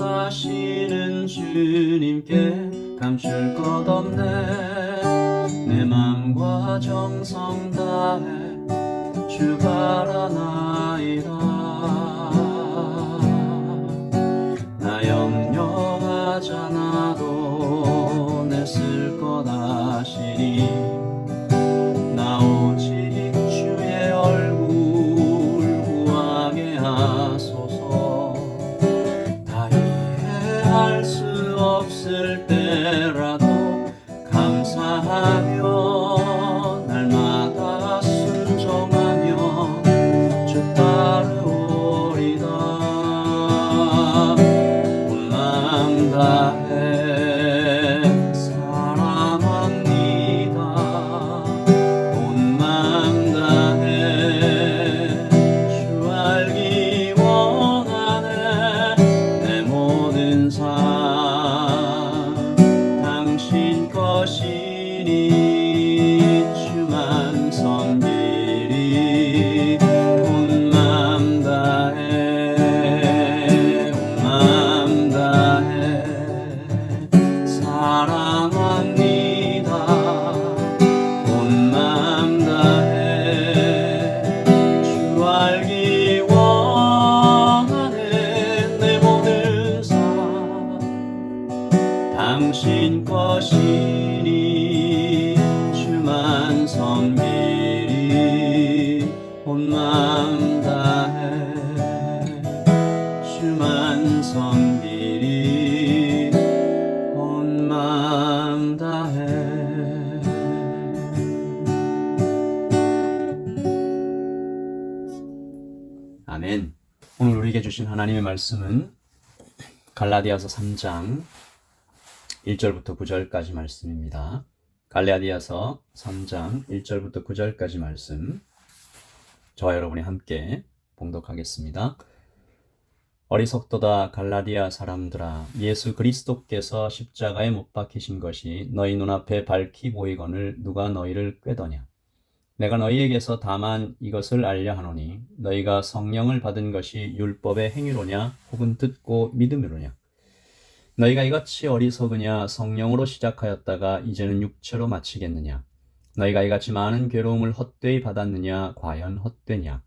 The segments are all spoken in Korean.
인도하시는 주님께 감출 것 없네. 내 맘과 정성 다해 주 바라나이다. 나 염려하잖아도 내 쓸 것 아시니 나 오직 주의 얼굴 구하게 하소서. 다 이해할 수 없을 때라도 감사하며 날마다 순종하며 주 따르오리다. 온 마음 다해 사랑합니다. 온 마음 다해 주 알기 원하네. 내 모든 삶 당신 것이니 주만 섬기리. 온 마음 다해 온 마음 다해 사랑합니다. 온 마음 다해 주 알기 원하네. 내 모든 삶 당신 것이니 주만 섬기리. 온 마음 다해 주만 섬기리. 온 마음 다해. 아멘. 오늘 우리에게 주신 하나님의 말씀은 갈라디아서 3장 1절부터 9절까지 말씀입니다. 갈라디아서 3장 1절부터 9절까지 말씀, 저와 여러분이 함께 봉독하겠습니다. 어리석도다 갈라디아 사람들아, 예수 그리스도께서 십자가에 못 박히신 것이 너희 눈앞에 밝히 보이거늘 누가 너희를 꾀더냐. 내가 너희에게서 다만 이것을 알려 하노니 너희가 성령을 받은 것이 율법의 행위로냐 혹은 듣고 믿음으로냐. 너희가 이같이 어리석으냐. 성령으로 시작하였다가 이제는 육체로 마치겠느냐. 너희가 이같이 많은 괴로움을 헛되이 받았느냐. 과연 헛되냐.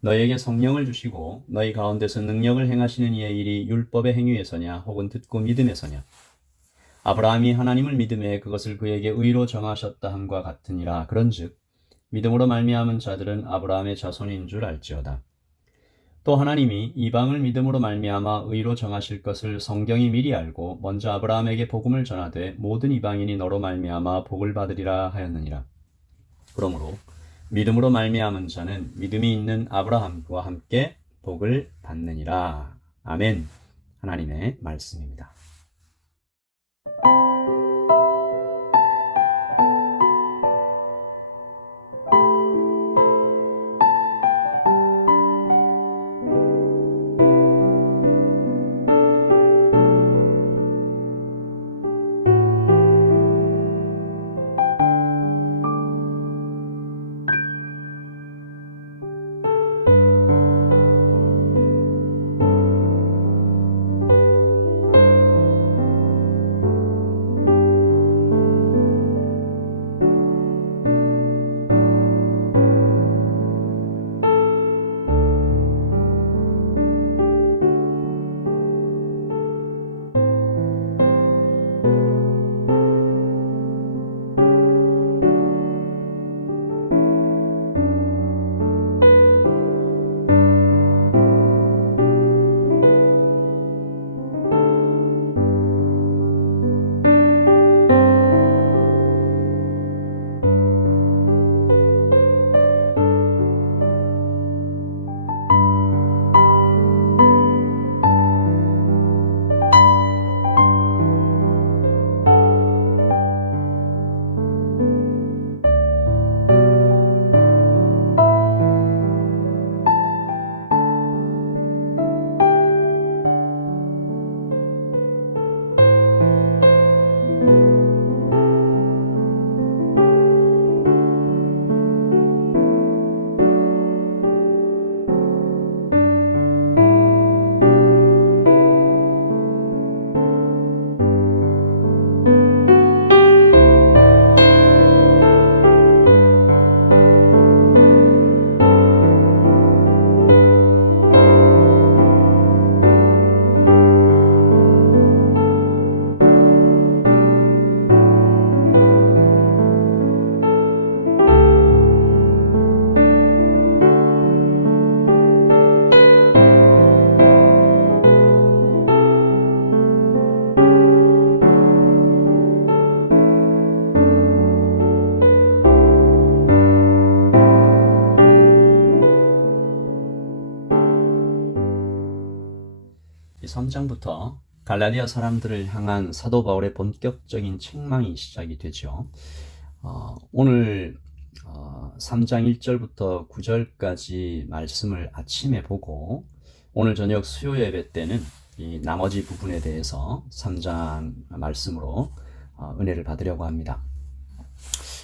너희에게 성령을 주시고 너희 가운데서 능력을 행하시는 이의 일이 율법의 행위에서냐 혹은 듣고 믿음에서냐. 아브라함이 하나님을 믿음에 그것을 그에게 의로 정하셨다 함과 같으니라. 그런즉 믿음으로 말미암은 자들은 아브라함의 자손인 줄 알지어다. 또 하나님이 이방을 믿음으로 말미암아 의로 정하실 것을 성경이 미리 알고 먼저 아브라함에게 복음을 전하되 모든 이방인이 너로 말미암아 복을 받으리라 하였느니라. 그러므로 믿음으로 말미암은 자는 믿음이 있는 아브라함과 함께 복을 받느니라. 아멘. 하나님의 말씀입니다. 3장부터 갈라디아 사람들을 향한 사도 바울의 본격적인 책망이 시작이 되죠. 오늘 3장 1절부터 9절까지 말씀을 아침에 보고 오늘 저녁 수요 예배 때는 이 나머지 부분에 대해서 3장 말씀으로 은혜를 받으려고 합니다.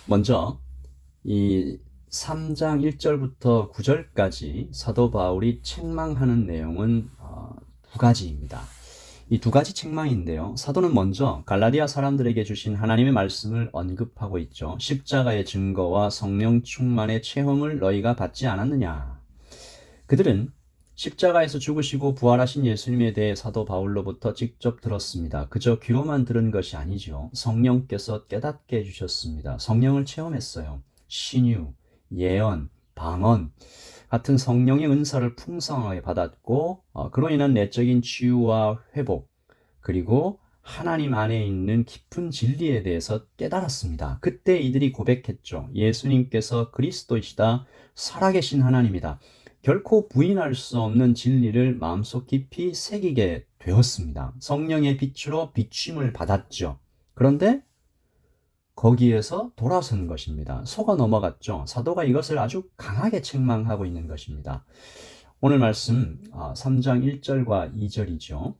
먼저 이 3장 1절부터 9절까지 사도 바울이 책망하는 내용은 두 가지입니다. 이 두 가지 책망인데요. 사도는 먼저 갈라디아 사람들에게 주신 하나님의 말씀을 언급하고 있죠. 십자가의 증거와 성령 충만의 체험을 너희가 받지 않았느냐. 그들은 십자가에서 죽으시고 부활하신 예수님에 대해 사도 바울로부터 직접 들었습니다. 그저 귀로만 들은 것이 아니죠. 성령께서 깨닫게 해주셨습니다. 성령을 체험했어요. 신유, 예언, 방언 같은 성령의 은사를 풍성하게 받았고 그로 인한 내적인 치유와 회복 그리고 하나님 안에 있는 깊은 진리에 대해서 깨달았습니다. 그때 이들이 고백했죠. 예수님께서 그리스도이시다. 살아계신 하나님이다. 결코 부인할 수 없는 진리를 마음속 깊이 새기게 되었습니다. 성령의 빛으로 비춤을 받았죠. 그런데 거기에서 돌아선 것입니다. 속아 넘어갔죠. 사도가 이것을 아주 강하게 책망하고 있는 것입니다. 오늘 말씀 3장 1절과 2절이죠.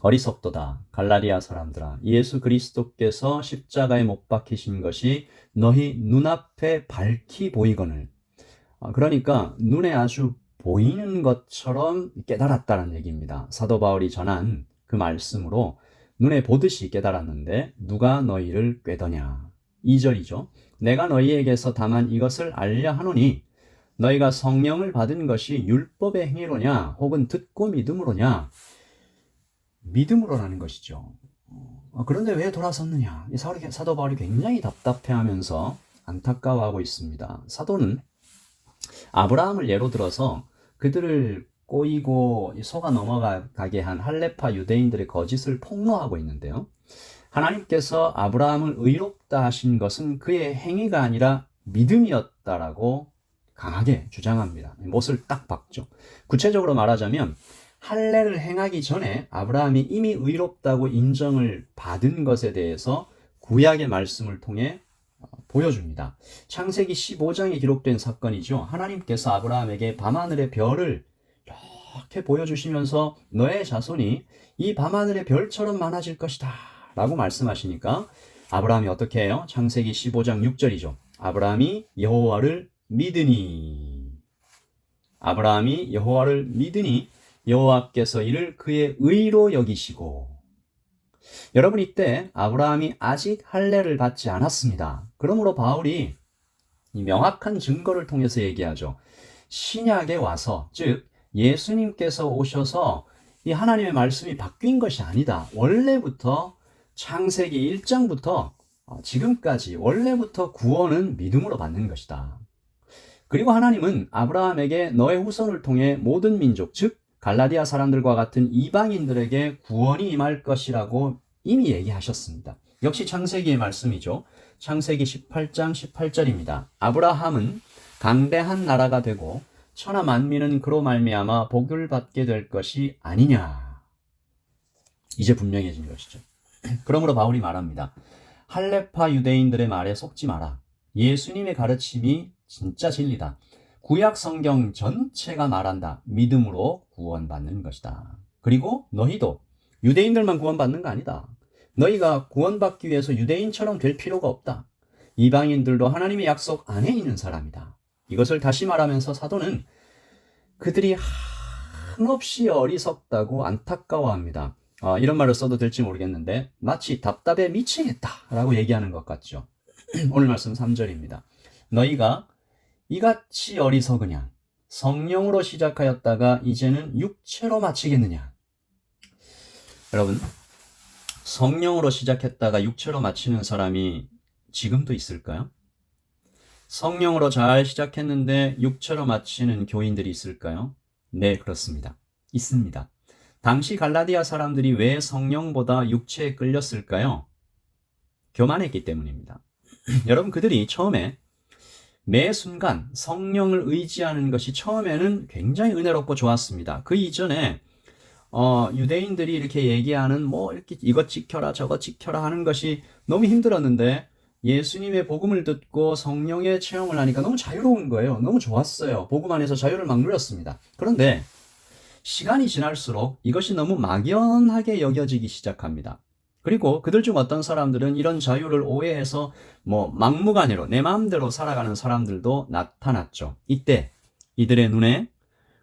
어리석도다 갈라디아 사람들아 예수 그리스도께서 십자가에 못 박히신 것이 너희 눈앞에 밝히 보이거늘. 그러니까 눈에 아주 보이는 것처럼 깨달았다는 얘기입니다. 사도 바울이 전한 그 말씀으로 눈에 보듯이 깨달았는데 누가 너희를 꾀더냐. 2절이죠. 내가 너희에게서 다만 이것을 알려 하노니 너희가 성령을 받은 것이 율법의 행위로냐 혹은 듣고 믿음으로냐. 믿음으로라는 것이죠. 그런데 왜 돌아섰느냐. 사도 바울이 굉장히 답답해하면서 안타까워하고 있습니다. 사도는 아브라함을 예로 들어서 그들을 꼬이고 속아 넘어가게 한 할레파 유대인들의 거짓을 폭로하고 있는데요. 하나님께서 아브라함을 의롭다 하신 것은 그의 행위가 아니라 믿음이었다라고 강하게 주장합니다. 못을 딱 박죠. 구체적으로 말하자면 할례를 행하기 전에 아브라함이 이미 의롭다고 인정을 받은 것에 대해서 구약의 말씀을 통해 보여줍니다. 창세기 15장에 기록된 사건이죠. 하나님께서 아브라함에게 밤하늘의 별을 이렇게 보여주시면서 너의 자손이 이 밤하늘의 별처럼 많아질 것이다 라고 말씀하시니까 아브라함이 어떻게 해요? 창세기 15장 6절이죠. 아브라함이 여호와를 믿으니 여호와께서 이를 그의 의로 여기시고. 여러분, 이때 아브라함이 아직 할례를 받지 않았습니다. 그러므로 바울이 이 명확한 증거를 통해서 얘기하죠. 신약에 와서, 즉 예수님께서 오셔서 이 하나님의 말씀이 바뀐 것이 아니다. 원래부터 창세기 1장부터 지금까지 원래부터 구원은 믿음으로 받는 것이다. 그리고 하나님은 아브라함에게 너의 후손을 통해 모든 민족, 즉 갈라디아 사람들과 같은 이방인들에게 구원이 임할 것이라고 이미 얘기하셨습니다. 역시 창세기의 말씀이죠. 창세기 18장 18절입니다. 아브라함은 강대한 나라가 되고 천하 만민은 그로 말미암아 복을 받게 될 것이 아니냐. 이제 분명해진 것이죠. 그러므로 바울이 말합니다. 할레파 유대인들의 말에 속지 마라. 예수님의 가르침이 진짜 진리다. 구약 성경 전체가 말한다. 믿음으로 구원받는 것이다. 그리고 너희도 유대인들만 구원받는 거 아니다. 너희가 구원받기 위해서 유대인처럼 될 필요가 없다. 이방인들도 하나님의 약속 안에 있는 사람이다. 이것을 다시 말하면서 사도는 그들이 한없이 어리석다고 안타까워합니다. 이런 말을 써도 될지 모르겠는데 마치 답답해 미치겠다라고 얘기하는 것 같죠. 오늘 말씀 3절입니다. 너희가 이같이 어리석으냐 성령으로 시작하였다가 이제는 육체로 마치겠느냐. 여러분, 성령으로 시작했다가 육체로 마치는 사람이 지금도 있을까요? 성령으로 잘 시작했는데 육체로 마치는 교인들이 있을까요? 네, 그렇습니다. 있습니다. 당시 갈라디아 사람들이 왜 성령보다 육체에 끌렸을까요? 교만했기 때문입니다. 여러분, 그들이 처음에 매 순간 성령을 의지하는 것이 처음에는 굉장히 은혜롭고 좋았습니다. 그 이전에 유대인들이 이렇게 얘기하는 뭐 이렇게 이것 지켜라 저것 지켜라 하는 것이 너무 힘들었는데 예수님의 복음을 듣고 성령의 체험을 하니까 너무 자유로운 거예요. 너무 좋았어요. 복음 안에서 자유를 막 누렸습니다. 그런데 시간이 지날수록 이것이 너무 막연하게 여겨지기 시작합니다. 그리고 그들 중 어떤 사람들은 이런 자유를 오해해서 뭐 막무가내로 내 마음대로 살아가는 사람들도 나타났죠. 이때 이들의 눈에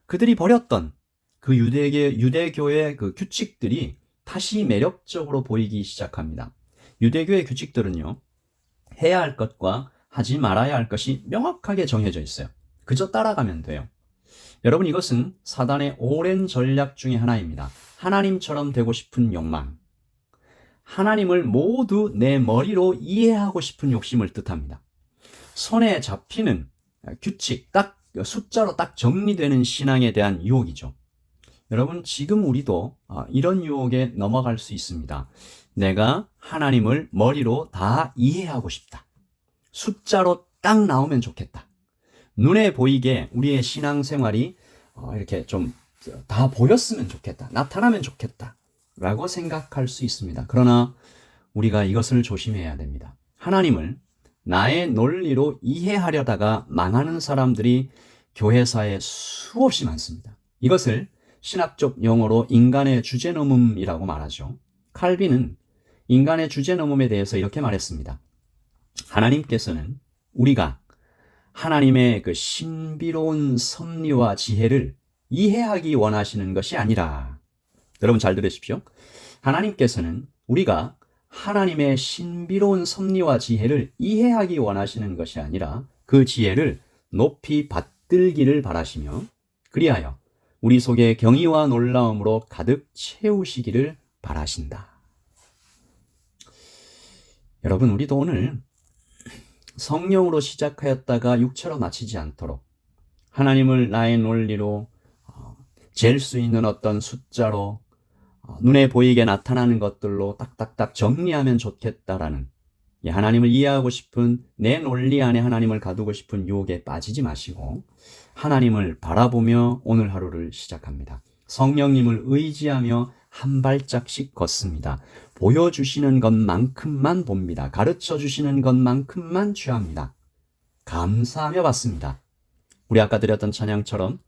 그들이 버렸던 그 유대교의 그 규칙들이 다시 매력적으로 보이기 시작합니다. 유대교의 규칙들은요, 해야 할 것과 하지 말아야 할 것이 명확하게 정해져 있어요. 그저 따라가면 돼요. 여러분, 이것은 사단의 오랜 전략 중에 하나입니다. 하나님처럼 되고 싶은 욕망. 하나님을 모두 내 머리로 이해하고 싶은 욕심을 뜻합니다. 손에 잡히는 규칙, 딱 숫자로 딱 정리되는 신앙에 대한 유혹이죠. 여러분, 지금 우리도 이런 유혹에 넘어갈 수 있습니다. 내가 하나님을 머리로 다 이해하고 싶다. 숫자로 딱 나오면 좋겠다. 눈에 보이게 우리의 신앙생활이 이렇게 좀 다 보였으면 좋겠다. 나타나면 좋겠다. 라고 생각할 수 있습니다. 그러나 우리가 이것을 조심해야 됩니다. 하나님을 나의 논리로 이해하려다가 망하는 사람들이 교회사에 수없이 많습니다. 이것을 신학적 용어로 인간의 주제넘음이라고 말하죠. 칼빈은 인간의 주제넘음에 대해서 이렇게 말했습니다. 하나님께서는 우리가 하나님의 그 신비로운 섭리와 지혜를 이해하기 원하시는 것이 아니라, 여러분 잘 들으십시오. 하나님께서는 우리가 하나님의 신비로운 섭리와 지혜를 이해하기 원하시는 것이 아니라 그 지혜를 높이 받들기를 바라시며 그리하여 우리 속에 경의와 놀라움으로 가득 채우시기를 바라신다. 여러분, 우리도 오늘 성령으로 시작하였다가 육체로 마치지 않도록 하나님을 나의 논리로 잴 수 있는 어떤 숫자로 눈에 보이게 나타나는 것들로 딱딱딱 정리하면 좋겠다라는, 하나님을 이해하고 싶은 내 논리 안에 하나님을 가두고 싶은 유혹에 빠지지 마시고 하나님을 바라보며 오늘 하루를 시작합니다. 성령님을 의지하며 한 발짝씩 걷습니다. 보여주시는 것만큼만 봅니다. 가르쳐 주시는 것만큼만 취합니다. 감사하며 받습니다. 우리 아까 드렸던 찬양처럼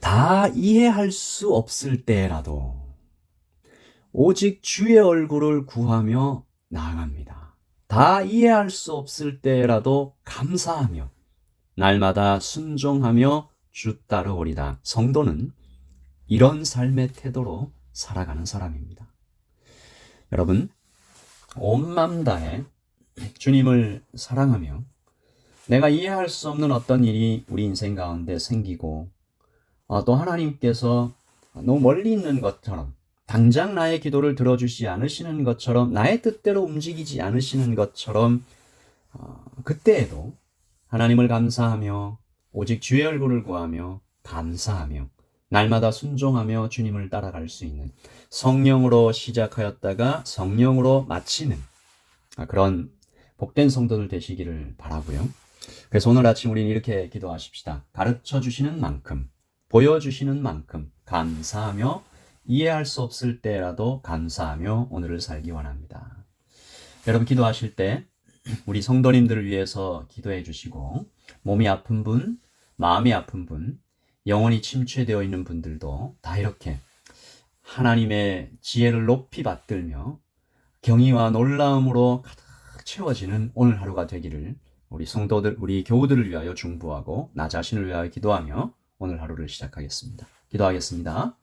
다 이해할 수 없을 때라도 오직 주의 얼굴을 구하며 나아갑니다. 다 이해할 수 없을 때라도 감사하며 날마다 순종하며 주 따르오리다. 성도는 이런 삶의 태도로 살아가는 사람입니다. 여러분, 온 마음 다해 주님을 사랑하며 내가 이해할 수 없는 어떤 일이 우리 인생 가운데 생기고 또 하나님께서 너무 멀리 있는 것처럼 당장 나의 기도를 들어주지 않으시는 것처럼 나의 뜻대로 움직이지 않으시는 것처럼 그때에도 하나님을 감사하며 오직 주의 얼굴을 구하며 감사하며 날마다 순종하며 주님을 따라갈 수 있는, 성령으로 시작하였다가 성령으로 마치는 그런 복된 성도들 되시기를 바라고요. 그래서 오늘 아침 우리는 이렇게 기도하십시다. 가르쳐 주시는 만큼, 보여주시는 만큼 감사하며 이해할 수 없을 때라도 감사하며 오늘을 살기 원합니다. 여러분, 기도하실 때 우리 성도님들을 위해서 기도해 주시고, 몸이 아픈 분, 마음이 아픈 분, 영혼이 침체되어 있는 분들도 다 이렇게 하나님의 지혜를 높이 받들며 경의와 놀라움으로 가득 채워지는 오늘 하루가 되기를 우리 성도들, 우리 교우들을 위하여 중보하고 나 자신을 위하여 기도하며 오늘 하루를 시작하겠습니다. 기도하겠습니다.